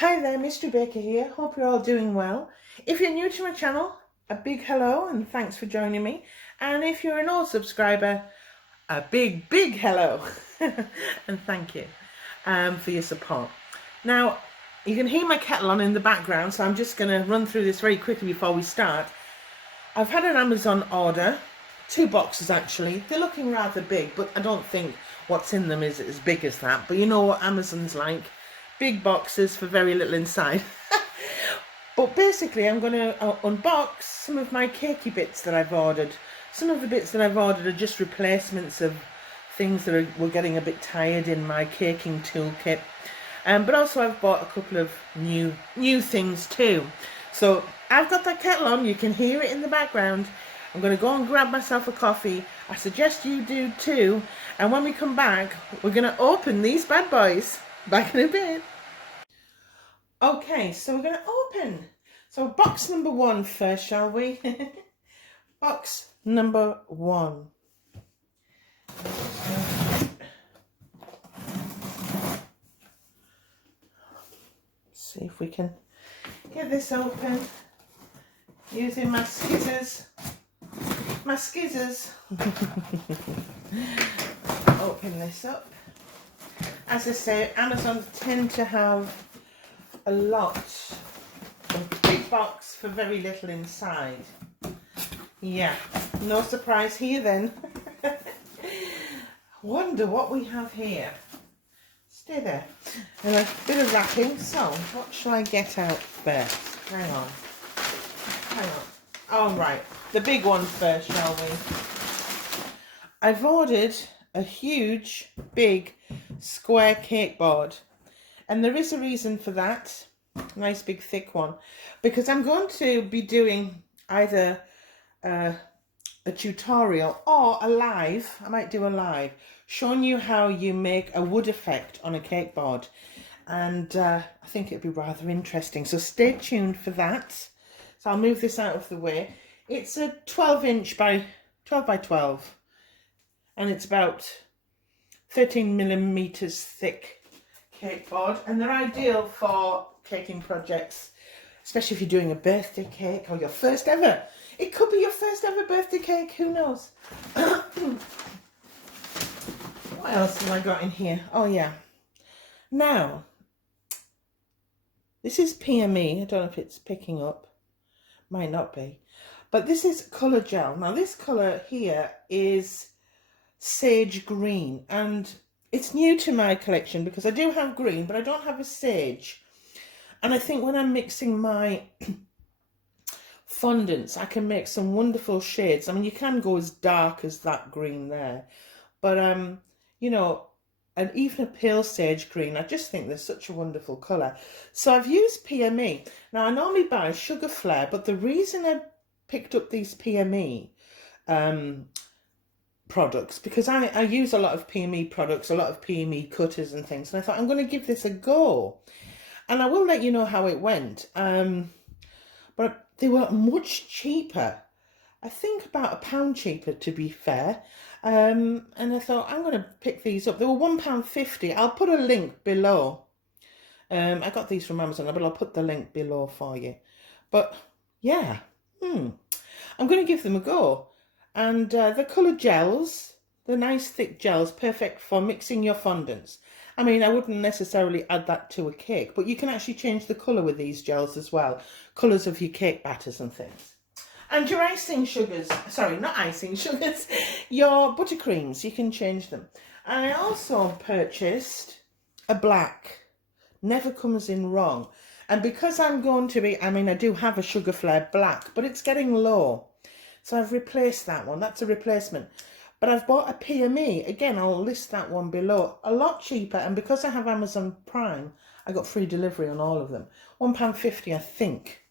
Hi there, Mystery Baker here. Hope you're all doing well. If you're new to my channel, a big hello and thanks for joining me. And if you're an old subscriber, a big hello and thank you for your support. Now, you can hear my kettle on in the background, so I'm just going to run through this very quickly before we start. I've had an Amazon order, 2 boxes actually. They're looking rather big, but I don't think what's in them is as big as that. But you know what Amazon's like. Big boxes for very little inside. But basically I'm going to unbox some of my cakey bits that I've ordered. Some of the bits that I've ordered are just replacements of things that were getting a bit tired in my caking toolkit. But also I've bought a couple of new things too. So I've got that kettle on, you can hear it in the background. I'm going to go and grab myself a coffee. I suggest you do too. And when we come back, we're going to open these bad boys. Back in a bit. Okay, so we're going to open. So box number 1 first, shall we? Box number 1. See if we can get this open using my skizzers. My skizzers. Open this up. As I say, Amazon tend to have a lot of big box for very little inside. Yeah, no surprise here then. Wonder what we have here. Stay there. And a bit of wrapping. So, what shall I get out first? Hang on. All right, the big one first, shall we? I've ordered a huge, big, square cake board. And there is a reason for that. Nice, big, thick one. Because I'm going to be doing either a tutorial or a live. I might do a live showing you how you make a wood effect on a cake board. And I think it'd be rather interesting. So stay tuned for that. So I'll move this out of the way. It's a 12 by 12. And it's about 13 millimeters thick cake board. And they're ideal for caking projects, especially if you're doing a birthday cake or your first ever. It could be your first ever birthday cake, who knows? What else have I got in here? Oh yeah. Now, this is PME. I don't know if it's picking up. Might not be. But this is colour gel. Now this colour here is sage green, and it's new to my collection because I do have green, but I don't have a sage. And I think when I'm mixing my fondants, I can make some wonderful shades. I mean, you can go as dark as that green there, but you know, and even a pale sage green, I just think they're such a wonderful colour. So I've used PME. Now I normally buy Sugar Flare, but the reason I picked up these PME products, because I use a lot of PME products, a lot of PME cutters and things, and I thought I'm going to give this a go. And I will let you know how it went. But they were much cheaper. I think about £1 cheaper, to be fair. And I thought, I'm going to pick these up. They were £1.50. I'll put a link below. I got these from Amazon, but I'll put the link below for you. But, yeah. I'm going to give them a go. And the coloured gels, the nice thick gels, perfect for mixing your fondants. I mean, I wouldn't necessarily add that to a cake, but you can actually change the colour with these gels as well. Colours of your cake batters and things. And your icing sugars, sorry, not icing sugars, your buttercreams, you can change them. And I also purchased a black. Never comes in wrong. And because I'm going to be, I mean, I do have a Sugar Flare black, but it's getting low. So I've replaced that one. That's a replacement. But I've bought a PME. Again, I'll list that one below. A lot cheaper. And because I have Amazon Prime, I got free delivery on all of them. £1.50, I think.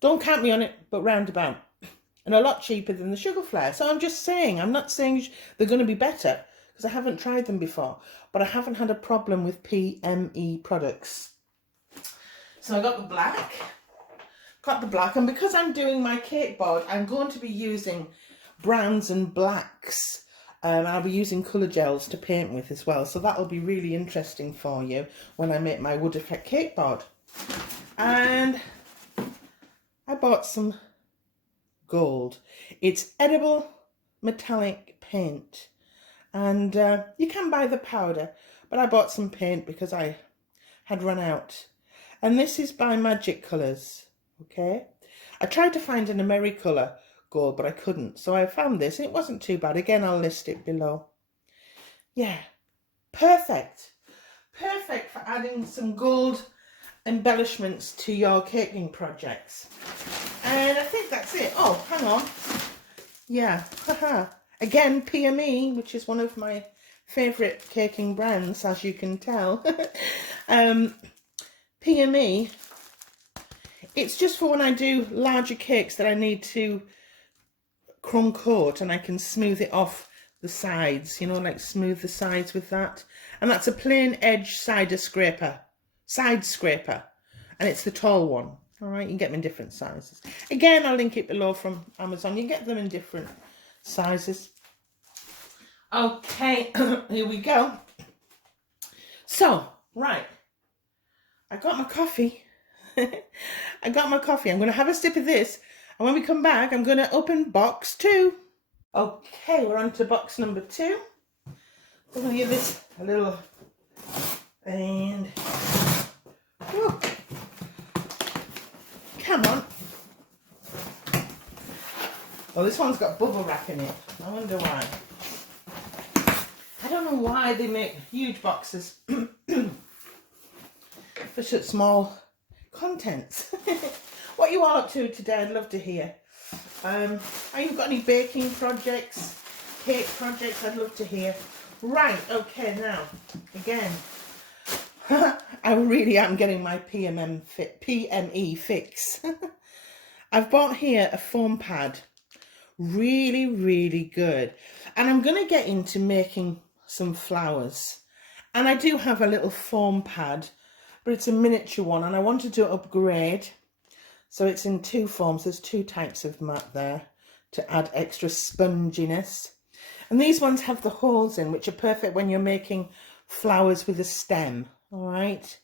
Don't count me on it, but roundabout. And a lot cheaper than the Sugar Flare. So I'm just saying, I'm not saying they're going to be better, because I haven't tried them before. But I haven't had a problem with PME products. So I got the black. And because I'm doing my cake board, I'm going to be using browns and blacks I'll be using colour gels to paint with as well. So that'll be really interesting for you when I make my wood effect cake board. And I bought some gold. It's edible metallic paint. And you can buy the powder, but I bought some paint because I had run out. And this is by Magic Colours, okay? I tried to find an Americolour gold, but I couldn't. So I found this, and it wasn't too bad. Again, I'll list it below. Yeah, perfect. Perfect for adding some gold embellishments to your caking projects. And I think that's it. Oh, hang on. Yeah, haha. Again, PME, which is one of my favourite caking brands, as you can tell. PME, it's just for when I do larger cakes that I need to crumb coat, and I can smooth it off the sides, you know, like smooth the sides with that. And that's a plain edge side scraper, and it's the tall one. All right, you can get them in different sizes. Again, I'll link it below from Amazon. You can get them in different sizes. Okay, here we go. So, right, I got my coffee. I got my coffee. I'm going to have a sip of this. And when we come back, I'm going to open box 2. Okay, we're on to box number 2. I'm going to give this a little... And... Whew. Come on. Well, this one's got bubble wrap in it. I wonder why. I don't know why they make huge boxes for such small contents. What you all up to today, I'd love to hear. Have you got any baking projects, cake projects? I'd love to hear. Right, okay, now, again, I really am getting my PME fix. I've bought here a foam pad. Really, really good. And I'm going to get into making some flowers. And I do have a little foam pad, but it's a miniature one, and I wanted to upgrade. So it's in 2 forms. There's 2 types of mat there to add extra sponginess. And these ones have the holes in, which are perfect when you're making flowers with a stem. All right.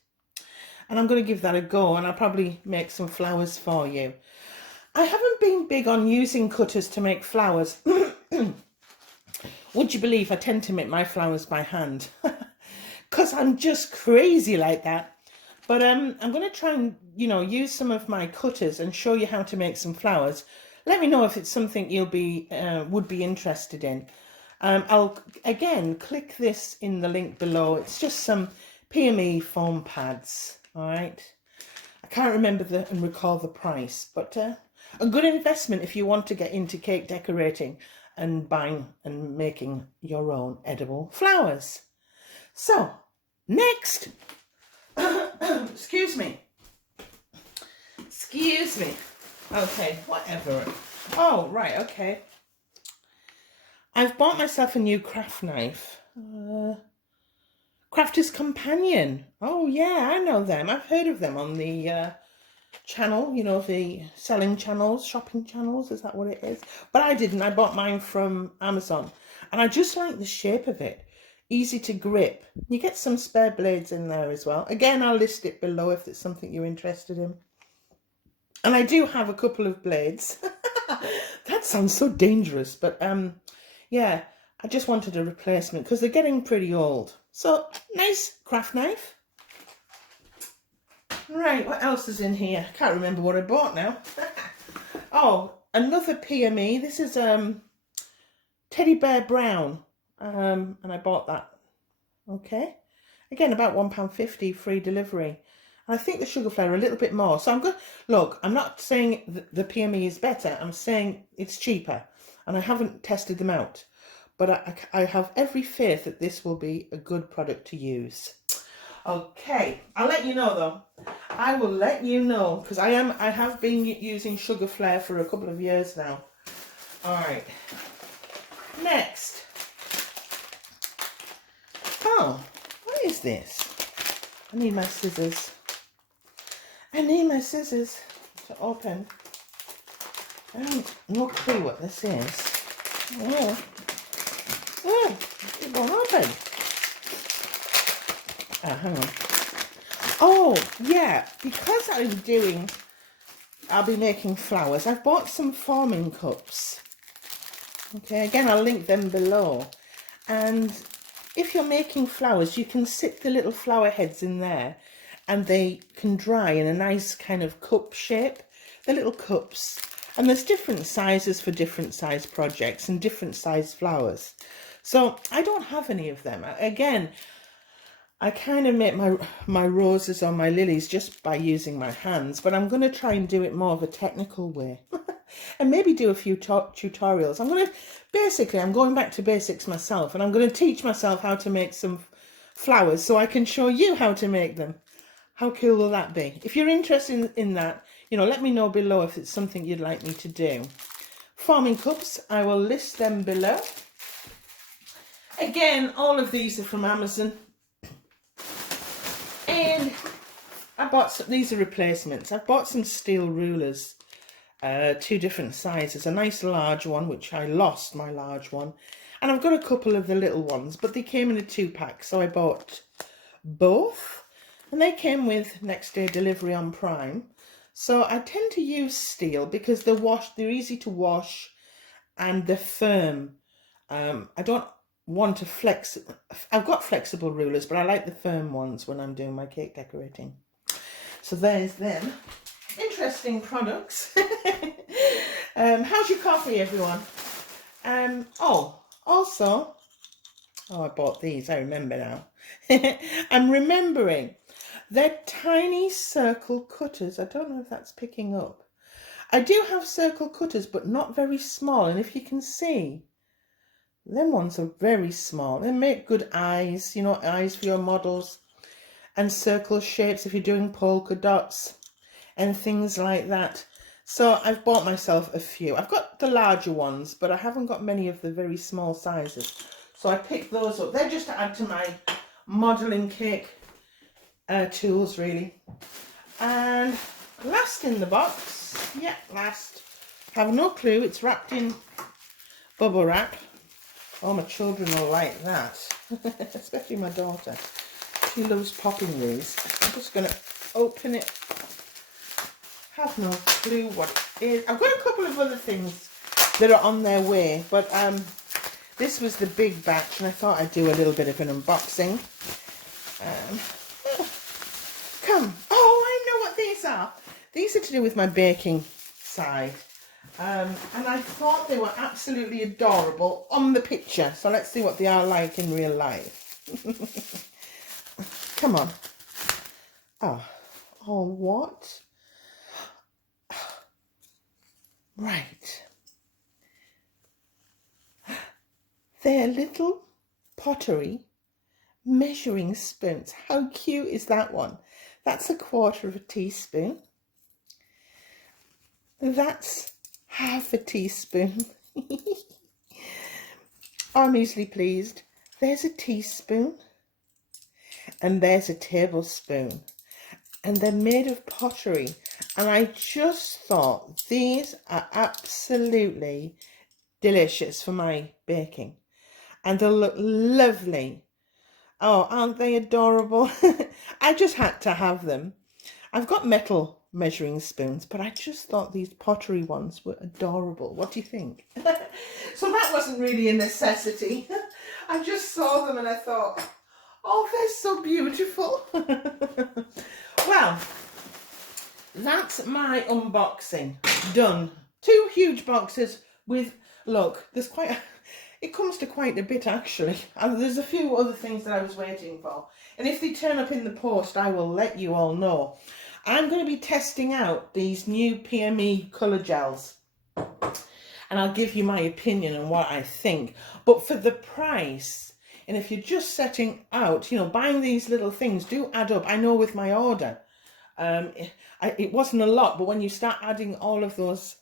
And I'm going to give that a go, and I'll probably make some flowers for you. I haven't been big on using cutters to make flowers. Would you believe I tend to make my flowers by hand? Because I'm just crazy like that. But I'm going to try and, you know, use some of my cutters and show you how to make some flowers. Let me know if it's something you'll be would be interested in. I'll, again, click this in the link below. It's just some PME foam pads, all right? I can't remember and recall the price, but a good investment if you want to get into cake decorating and buying and making your own edible flowers. So, next... Excuse me. Okay, whatever. Oh, right, okay. I've bought myself a new craft knife. Crafter's Companion. Oh, yeah, I know them. I've heard of them on the channel, you know, the selling channels, shopping channels. Is that what it is? But I didn't. I bought mine from Amazon. And I just like the shape of it. Easy to grip. You get some spare blades in there as well. Again, I'll list it below if it's something you're interested in. And I do have a couple of blades. That sounds so dangerous, but yeah, I just wanted a replacement because they're getting pretty old. So, nice craft knife. Right, what else is in here? I can't remember what I bought now. Oh, another PME. This is Teddy Bear Brown. And I bought that. Okay. Again, about £1.50 free delivery. And I think the sugar flare a little bit more. So I'm good. Look, I'm not saying the PME is better. I'm saying it's cheaper. And I haven't tested them out. But I have every faith that this will be a good product to use. Okay. I'll let you know though. I will let you know. Because I have been using sugar flare for a couple of years now. Alright. Next. Oh, what is this? I need my scissors. I need my scissors to open. I have no clue what this is. Oh. Oh, it won't open. Hang on. Oh, yeah, because I'll be making flowers. I've bought some forming cups. Okay, again, I'll link them below. And if you're making flowers, you can sit the little flower heads in there and they can dry in a nice kind of cup shape. They're little cups. And there's different sizes for different size projects and different size flowers. So I don't have any of them. Again, I kind of make my roses or my lilies just by using my hands, but I'm going to try and do it more of a technical way and maybe do a few tutorials. I'm going back to basics myself, and I'm going to teach myself how to make some flowers so I can show you how to make them. How cool will that be? If you're interested in that, let me know below if it's something you'd like me to do. Forming cups, I will list them below. Again, all of these are from Amazon. And these are replacements. I've bought some steel rulers, 2 different sizes. A nice large one, which I lost, my large one. And I've got a couple of the little ones, but they came in a 2-pack, so I bought both. And they came with next day delivery on Prime. So I tend to use steel because they're easy to wash and they're firm. I don't want to flex. I've got flexible rulers, but I like the firm ones when I'm doing my cake decorating. So there's them. Interesting products. How's your coffee, everyone? Also, I bought these. I remember now. I'm remembering. They're tiny circle cutters. I don't know if that's picking up. I do have circle cutters, but not very small. And if you can see, them ones are very small. They make good eyes, eyes for your models, and circle shapes if you're doing polka dots and things like that. So I've bought myself a few. I've got the larger ones, but I haven't got many of the very small sizes. So I picked those up. They're just to add to my modelling cake tools, really. And last in the box, last. I have no clue. It's wrapped in bubble wrap. Oh, my children will like that, especially my daughter. She loves popping these. I'm just going to open it. Have no clue what it is. I've got a couple of other things that are on their way, but this was the big batch, and I thought I'd do a little bit of an unboxing. Come. Oh, I know what these are. These are to do with my baking side. And I thought they were absolutely adorable on the picture. So let's see what they are like in real life. Come on. Oh, what? Right. They're little pottery measuring spoons. How cute is that one? That's 1/4 teaspoon. That's 1/2 teaspoon. I'm easily pleased. There's a teaspoon and there's a tablespoon, and they're made of pottery, and I just thought these are absolutely delicious for my baking, and they'll look lovely. Oh, aren't they adorable? I just had to have them. I've got metal measuring spoons, but I just thought these pottery ones were adorable. What do you think? So that wasn't really a necessity. I just saw them and I thought, oh, they're so beautiful. Well, that's my unboxing done. 2 huge boxes with, look, there's quite a, it comes to quite a bit actually. And there's a few other things that I was waiting for. And if they turn up in the post, I will let you all know. I'm going to be testing out these new PME colour gels. And I'll give you my opinion on what I think. But for the price, and if you're just setting out, buying these little things do add up. I know with my order, it wasn't a lot, but when you start adding all of those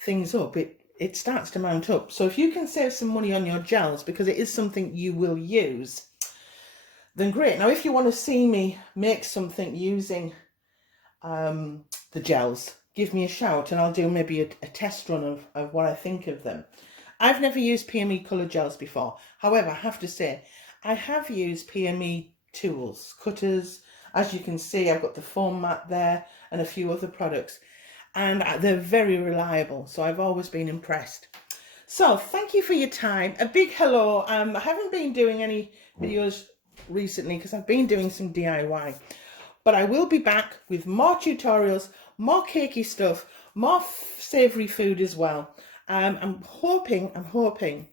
things up, it starts to mount up. So if you can save some money on your gels, because it is something you will use, then great. Now, if you want to see me make something using the gels, give me a shout and I'll do maybe a test run of what I think of them. I've never used PME colour gels before. However, I have to say, I have used PME tools, cutters. As you can see, I've got the foam mat there and a few other products, and they're very reliable. So I've always been impressed. So thank you for your time. A big hello. I haven't been doing any videos recently because I've been doing some DIY, but I will be back with more tutorials, more cakey stuff, more savoury food as well. I'm hoping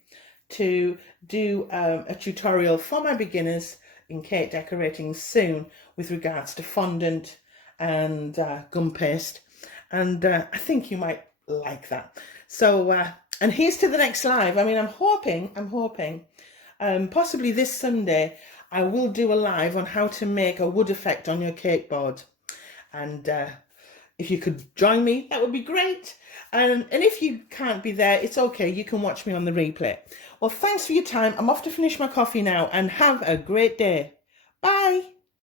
to do a tutorial for my beginners in cake decorating soon with regards to fondant and gum paste, and I think you might like that. So and here's to the next live. I mean, I'm hoping possibly this Sunday I will do a live on how to make a wood effect on your cake board, and if you could join me, that would be great. And if you can't be there, it's okay. You can watch me on the replay. Well, thanks for your time. I'm off to finish my coffee now, and have a great day. Bye.